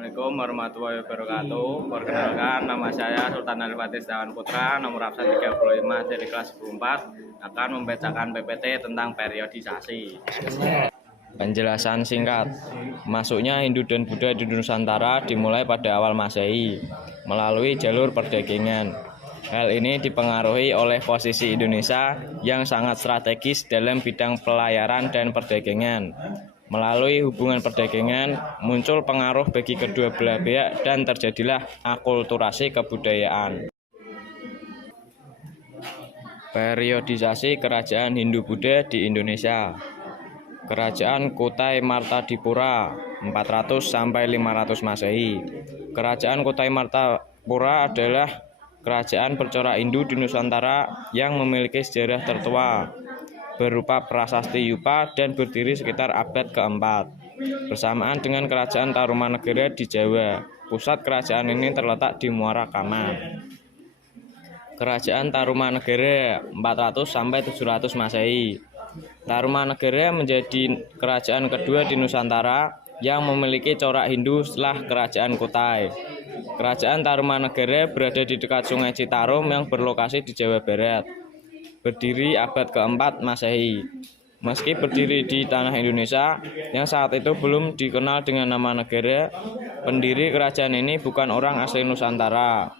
Assalamualaikum warahmatullahi wabarakatuh. Perkenalkan, nama saya Sultan Al-Fatih Setiawan Putra, nomor absen 35 dari kelas 4, akan membacakan PPT tentang periodisasi. Penjelasan singkat. Masuknya Hindu dan Buddha di Nusantara dimulai pada awal Masehi melalui jalur perdagangan. Hal ini dipengaruhi oleh posisi Indonesia yang sangat strategis dalam bidang pelayaran dan perdagangan. Melalui hubungan perdagangan, muncul pengaruh bagi kedua belah pihak dan terjadilah akulturasi kebudayaan. Periodisasi Kerajaan Hindu-Buddha di Indonesia. Kerajaan Kutai Martadipura 400–500 Masehi. Kerajaan Kutai Martapura adalah kerajaan bercorak Hindu di Nusantara yang memiliki sejarah tertua berupa prasasti Yupa dan berdiri sekitar abad ke-4. Bersamaan dengan kerajaan Tarumanegara di Jawa, pusat kerajaan ini terletak di Muara Kaman. Kerajaan Tarumanegara 400–700 Masehi. Tarumanegara menjadi kerajaan kedua di Nusantara yang memiliki corak Hindu setelah kerajaan Kutai. Kerajaan Tarumanegara berada di dekat Sungai Citarum yang berlokasi di Jawa Barat. Berdiri abad ke-4 Masehi. Meski berdiri di tanah Indonesia yang saat itu belum dikenal dengan nama negara, pendiri kerajaan ini bukan orang asli Nusantara.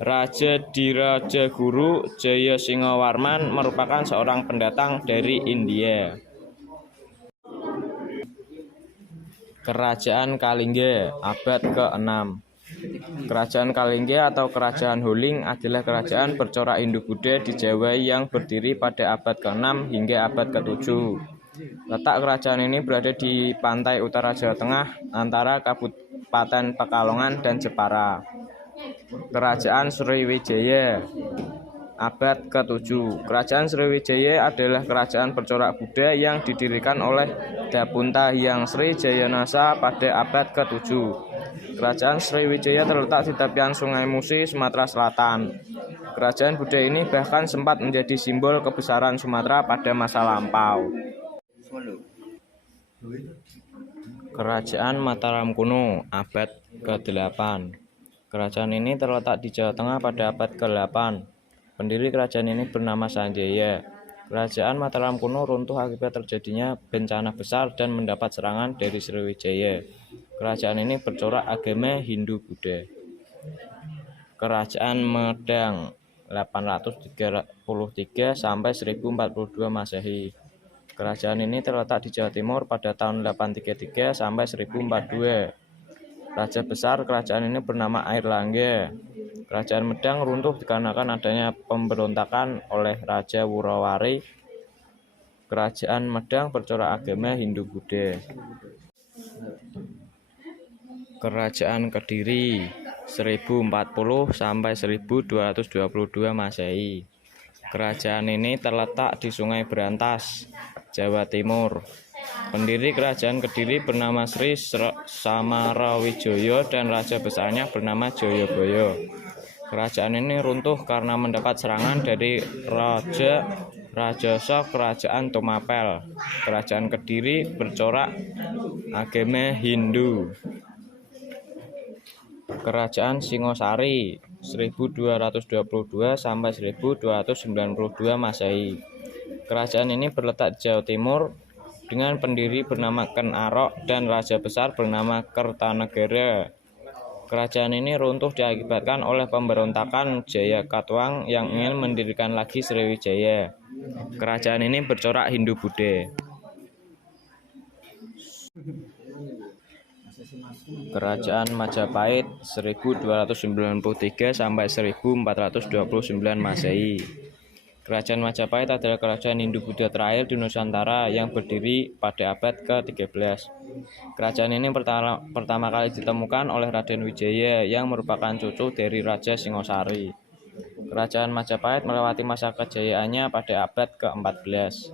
Raja Dirajaguru Jayasingowarman merupakan seorang pendatang dari India. Kerajaan Kalingga abad ke-6. Kerajaan Kalingga atau Kerajaan Huling adalah kerajaan bercorak Hindu-Buddha di Jawa yang berdiri pada abad ke-6 hingga abad ke-7. Letak kerajaan ini berada di pantai utara Jawa Tengah antara Kabupaten Pekalongan dan Jepara. Kerajaan Sriwijaya abad ke-7. Kerajaan Sriwijaya adalah kerajaan bercorak Buddha yang didirikan oleh Dapunta Hyang Sri Jayanasa pada abad ke-7. Kerajaan Sriwijaya terletak di tepian Sungai Musi, Sumatera Selatan. Kerajaan Buddha ini bahkan sempat menjadi simbol kebesaran Sumatera pada masa lampau. Kerajaan Mataram kuno abad ke-8. Kerajaan ini terletak di Jawa Tengah pada abad ke-8. Pendiri kerajaan ini bernama Sanjaya. Kerajaan Mataram kuno runtuh akibat terjadinya bencana besar dan mendapat serangan dari Sriwijaya. Kerajaan ini bercorak agama Hindu-Buddha. Kerajaan Medang 833–1042 Masehi. Kerajaan ini terletak di Jawa Timur pada tahun 833 sampai 1042. Raja besar kerajaan ini bernama Airlangga. Kerajaan Medang runtuh dikarenakan adanya pemberontakan oleh Raja Wurawari. Kerajaan Medang bercorak agama Hindu-Buddha. Kerajaan Kediri 1040–1222 Masehi. Kerajaan ini terletak di Sungai Berantas, Jawa Timur. Pendiri kerajaan Kediri bernama Sri Samarawijaya dan raja besarnya bernama Jayabaya. Kerajaan ini runtuh karena mendapat serangan dari Raja Rajasa Kerajaan Tumapel. Kerajaan Kediri bercorak agama Hindu. Kerajaan Singosari 1222–1292 Masehi. Kerajaan ini berletak di Jawa Timur dengan pendiri bernama Ken Arok dan raja besar bernama Kertanegara. Kerajaan ini runtuh diakibatkan oleh pemberontakan Jayakatwang yang ingin mendirikan lagi Sriwijaya. Kerajaan ini bercorak Hindu-Buddha. Kerajaan Majapahit 1293–1429 Masehi. Kerajaan Majapahit adalah kerajaan Hindu-Buddha terakhir di Nusantara yang berdiri pada abad ke-13. Kerajaan ini pertama kali ditemukan oleh Raden Wijaya yang merupakan cucu dari Raja Singosari. Kerajaan Majapahit melewati masa kejayaannya pada abad ke-14.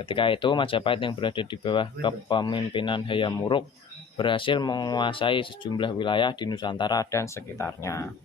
Ketika itu Majapahit yang berada di bawah kepemimpinan Hayam Wuruk berhasil menguasai sejumlah wilayah di Nusantara dan sekitarnya.